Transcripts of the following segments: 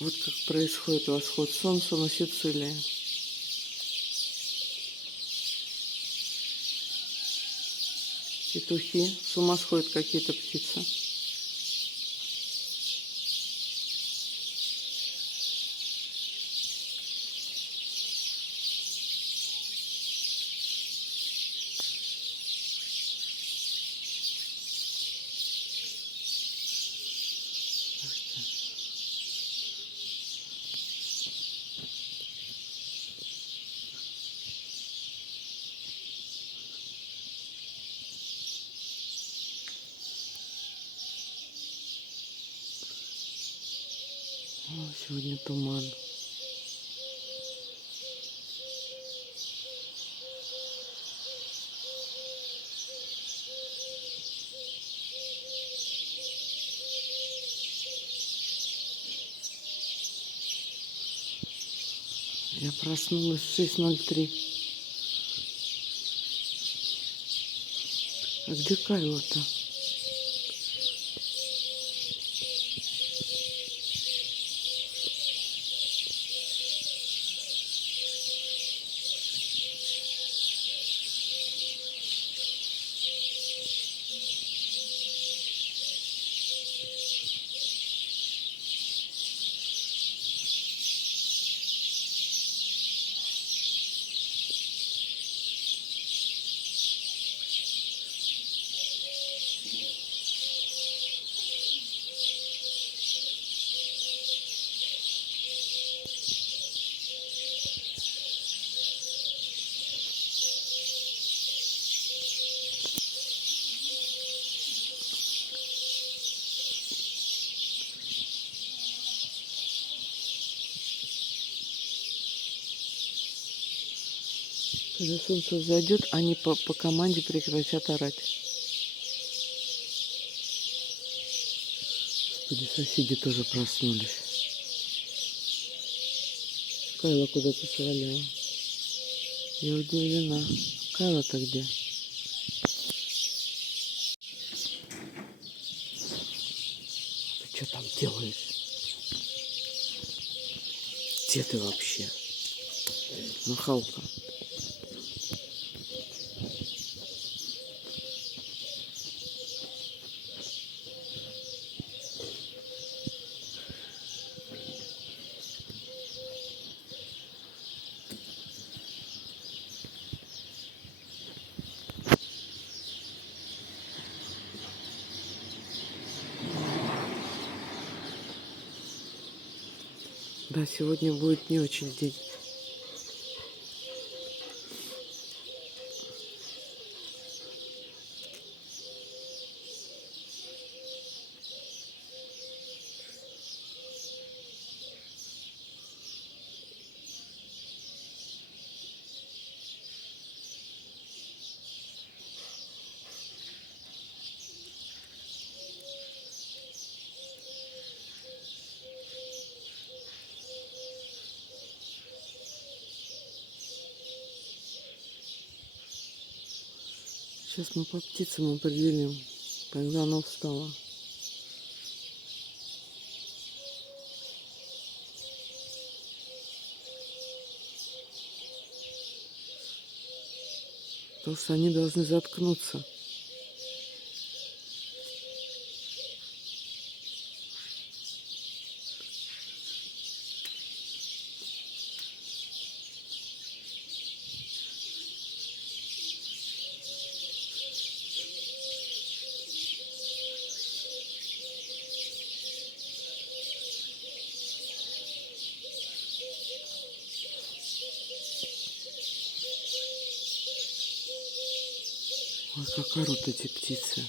Вот как происходит восход солнца на Сицилии. Петухи, с ума сходят какие-то птицы. О, сегодня туман. Я проснулась в 6:03. А где Кайло-то? Когда солнце взойдет, они по команде прекратят орать. Господи, соседи тоже проснулись. Кайла куда-то свалила. Я удивлена. Кайла-то где? Ты что там делаешь? Где ты вообще? Нахалка. Да, сегодня будет не очень день. Сейчас мы по птицам определим, когда она встала. Потому что они должны заткнуться. Ой, как орут эти птицы.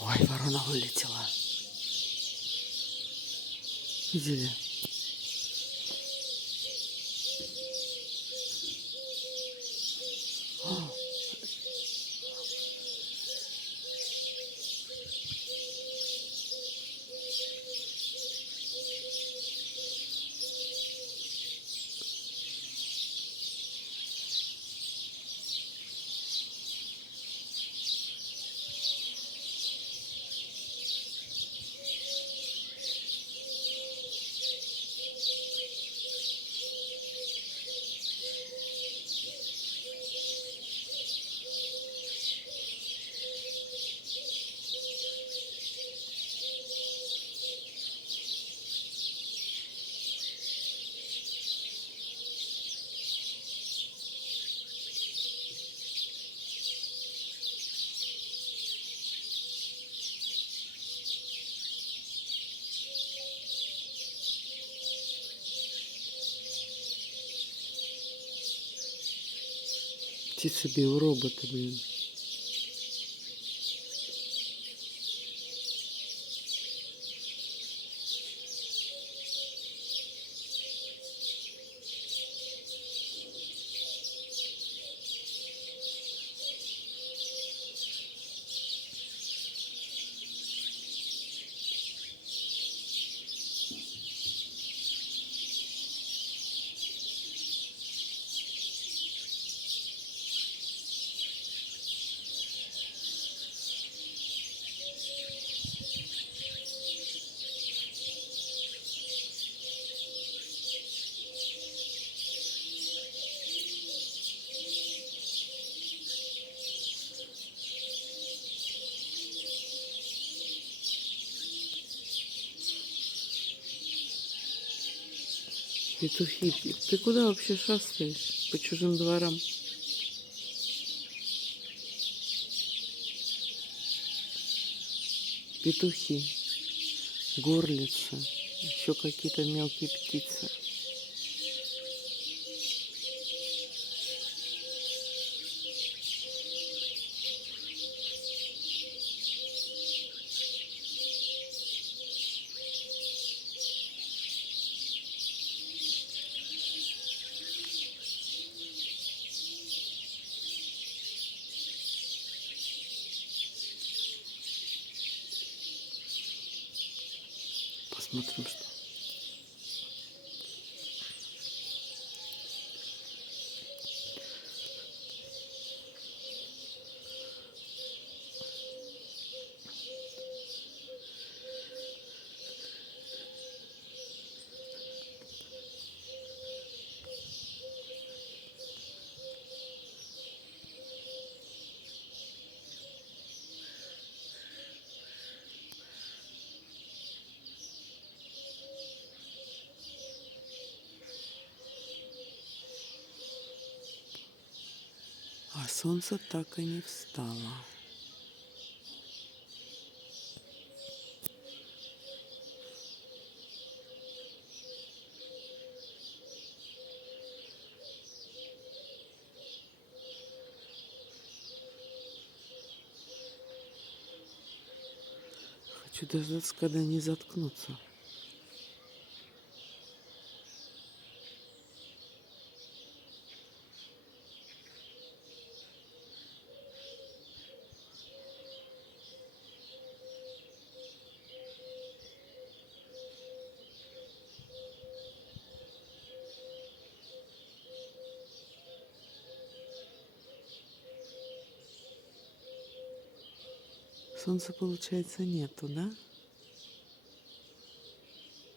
Ой, ворона вылетела. Видели? О, Ті собі у робота, блін. Петухи, ты куда вообще шастаешь? По чужим дворам? Петухи, горлица, еще какие-то мелкие птицы. Посмотрим, что. А солнце так и не встало. Хочу дождаться, когда они заткнутся. Солнца, получается, нету, да?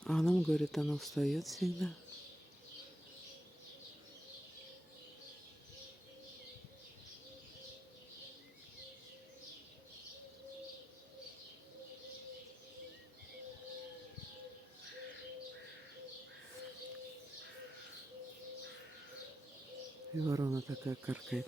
А нам говорит, оно встает всегда. И ворона такая каркает.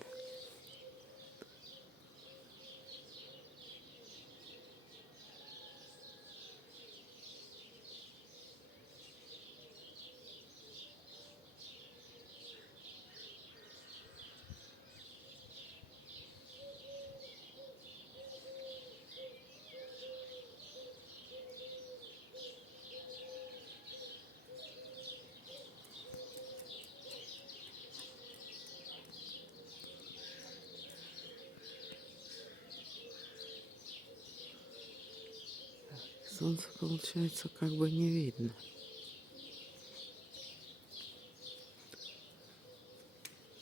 Солнце, получается, как бы не видно.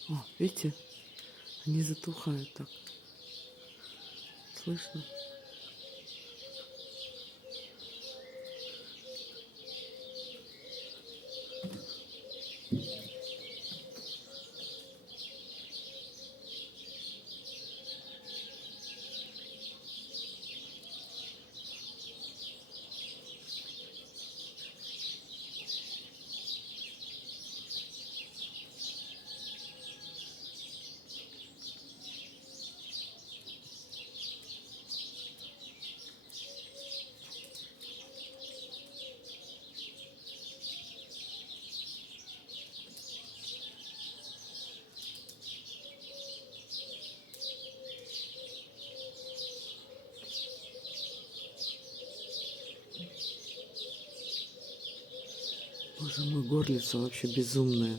О, видите? Они затухают так. Слышно? Боже мой, горлица вообще безумная.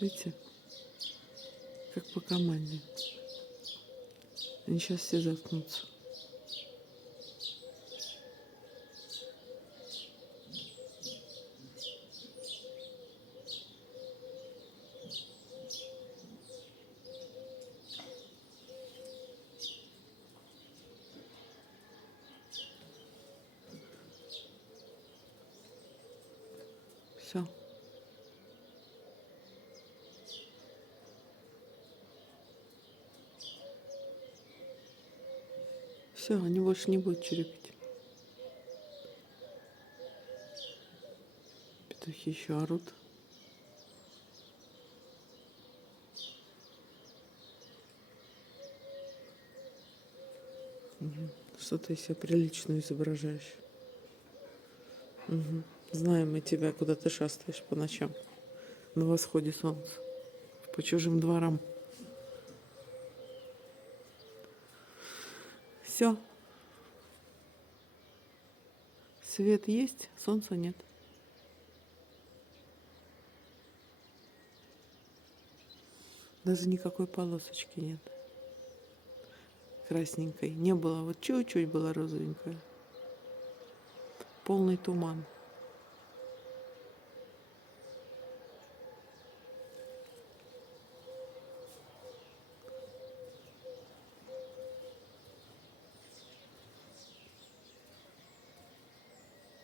Видите? Как по команде. Они сейчас все заткнутся. Все. Все, они больше не будут чирикать. Петухи еще орут. Что ты из себя прилично изображаешь. Знаем мы тебя, куда ты шастаешь по ночам. На восходе солнца. По чужим дворам. Все. Свет есть, солнца нет. Даже никакой полосочки нет. Красненькой. Не было, вот чуть-чуть была розовенькая. Полный туман.